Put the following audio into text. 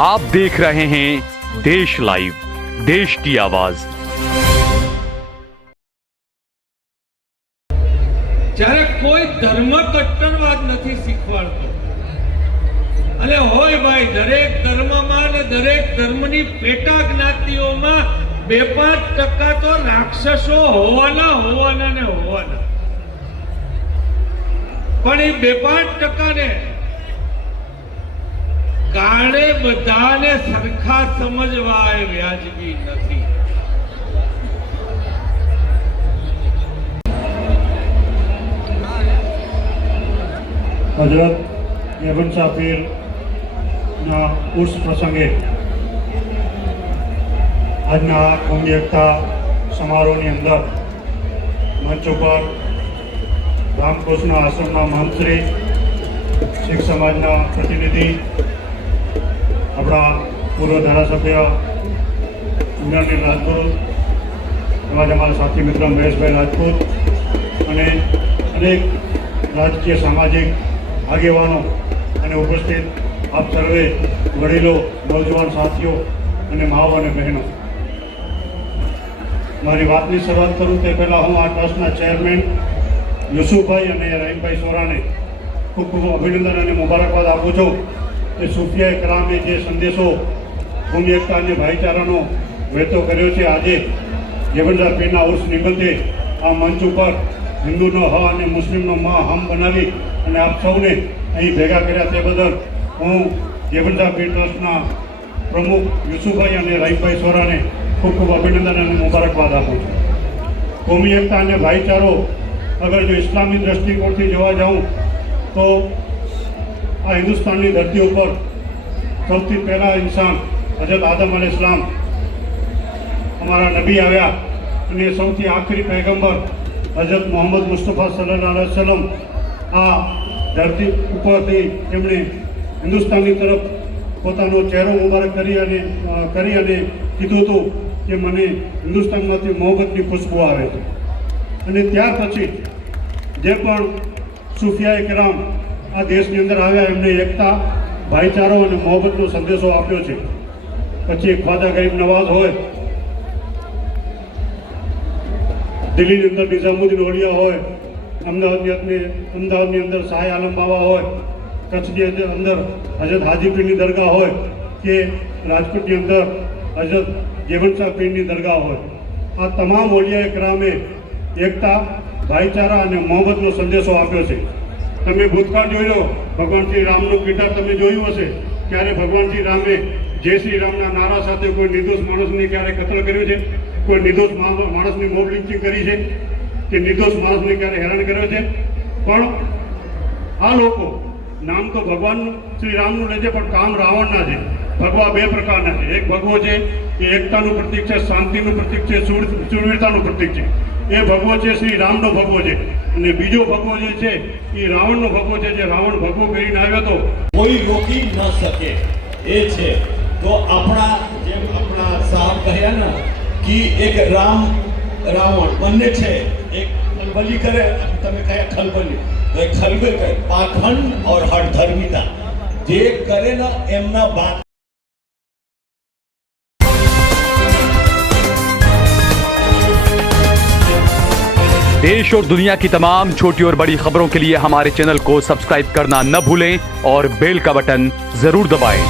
आप देख रहे हैं देश लाइव, देश की आवाज। જ્યારે કોઈ ધર્મ કટ્ટરવાદ નથી શીખવાડતો અને હોય ભાઈ દરેક ધર્મમાં અને દરેક ધર્મની પેટા જ્ઞાતિઓમાં 2-5% તો રાક્ષસો હોવાના ને હોવાના, પણ એ 2-5% ને કારણે બધાને સરખા સમજવા એ વ્યાજબી નથી। हजरत यबन शाह पीर ना उस प्रसंगे આજના કોમી એકતા સમારોહની અંદર મંચ ઉપર રામકૃષ્ણ આશ્રમના મહંતશ્રી, શીખ સમાજના પ્રતિનિધિ, આપણા પૂર્વ ધારાસભ્ય ઇમરાનભાઈ રાજપૂત, એમાં અમારા સાથી મિત્ર મહેશભાઈ રાજપૂત અને અનેક રાજકીય સામાજિક આગેવાનો અને ઉપસ્થિત આપ સર્વે વડીલો, નવજવાન સાથીઓ અને માઓ અને બહેનો, મારી વાતની શરૂઆત કરું તે પહેલાં હું આ ટ્રસ્ટના ચેરમેન યુસુફભાઈ અને રહીમભાઈ સોરાને ખૂબ ખૂબ અભિનંદન અને મુબારકબાદ આપું છું કે સૂફિયાએ કરામે જે સંદેશો કોમી એકતા અને ભાઈચારાનો વહેતો કર્યો છે, આજે યબનશાહ પીરના ઉર્સ નિમિત્તે આ મંચ ઉપર હિન્દુનો હ અને મુસ્લિમનો મ હમ બનાવી અને આપ સૌને અહીં ભેગા કર્યા તે બદલ હું યબનશાહ પીર ટ્રસ્ટના પ્રમુખ યુસુફભાઈ અને રહીમભાઈ સોરાને ખૂબ ખૂબ અભિનંદન અને મુબારકબાદ આપું છું। કોમી એકતા અને ભાઈચારો અગર જો ઇસ્લામી દ્રષ્ટિકોણથી જોવા જાઉં તો આ હિન્દુસ્તાનની ધરતી ઉપર સૌથી પહેલા ઇન્સાન હજરત આદમ અલૈહિસ્સલામ અમારા નબી આવ્યા અને સૌથી આખરી પૈગંબર હજરત મોહમ્મદ મુસ્તફા સલ્લલ્લાહુ અલૈહિ વસલ્લમ આ ધરતી ઉપરથી તેમણે હિન્દુસ્તાનની તરફ પોતાનો ચહેરો મુબારક કરી અને કીધું હતું કે મને હિન્દુસ્તાનમાંથી મોહબ્બતની ખુશ્બુ આવે છે। અને ત્યાર પછી જે પણ સૂફિયાએ કિરામ આ દેશની અંદર આવ્યા એમને એકતા, ભાઈચારો અને મોહબ્બતનો સંદેશો આપ્યો છે। પછી ખ્વાજા ગરીબ નવાઝ હોય, દિલ્હીની અંદર નિઝામુદ્દીન ઓલિયા હોય, અમદાવાદની અંદર શાહ આલમ બાવા હોય, કચ્છની અંદર હજરત હાજી પીરની દરગાહ હોય કે રાજકોટની અંદર હજરત યબનશાહ પીરની દરગાહ હોય, આ તમામ ઓલિયાએ કિરામે એકતા, ભાઈચારા અને મોહબ્બતનો સંદેશો આપ્યો છે। તમે ભૂતકાળ જોઈ લો, ભગવાન શ્રી રામનું કિરદાર તમે જોયું હશે, ક્યારે ભગવાન શ્રી રામે જય શ્રી રામના નારા સાથે કોઈ નિર્દોષ માણસને ક્યારે કતલ કર્યું છે, કોઈ નિર્દોષ માણસની મોબ લિંચિંગ કરી છે કે નિર્દોષ માણસને ક્યારે હેરાન કર્યો છે। પણ આ લોકો નામ તો ભગવાન શ્રી રામનું લે છે પણ કામ રાવણના છે। ભગવા બે પ્રકારના છે, એક ભગવો છે એ એકતાનું પ્રતીક છે, શાંતિનું પ્રતીક છે, શૂરવીરતાનું પ્રતીક છે, એ ભગવો છે શ્રી રામનો ભગવો છે। અને બીજો ભગવો જે છે એ રાવણનો ભગવો છે, જે રાવણ ભગવો કરીને આવ્યો હતો કોઈ રોકી ન શકે એ છે। તો આપણા જેમ આપણા સાહેબ કહ્યા ને કે એક રાવણ બંને છે, એક ખલબલી કરે, તમે કહ્યા ખલબલી, તો એ ખલબલ કરે પાખંડ और હઠધર્મિતા જે કરે ને એમના બાપ। देश और दुनिया की तमाम छोटी और बड़ी खबरों के लिए हमारे चैनल को सब्सक्राइब करना न भूलें और बेल का बटन जरूर दबाएं।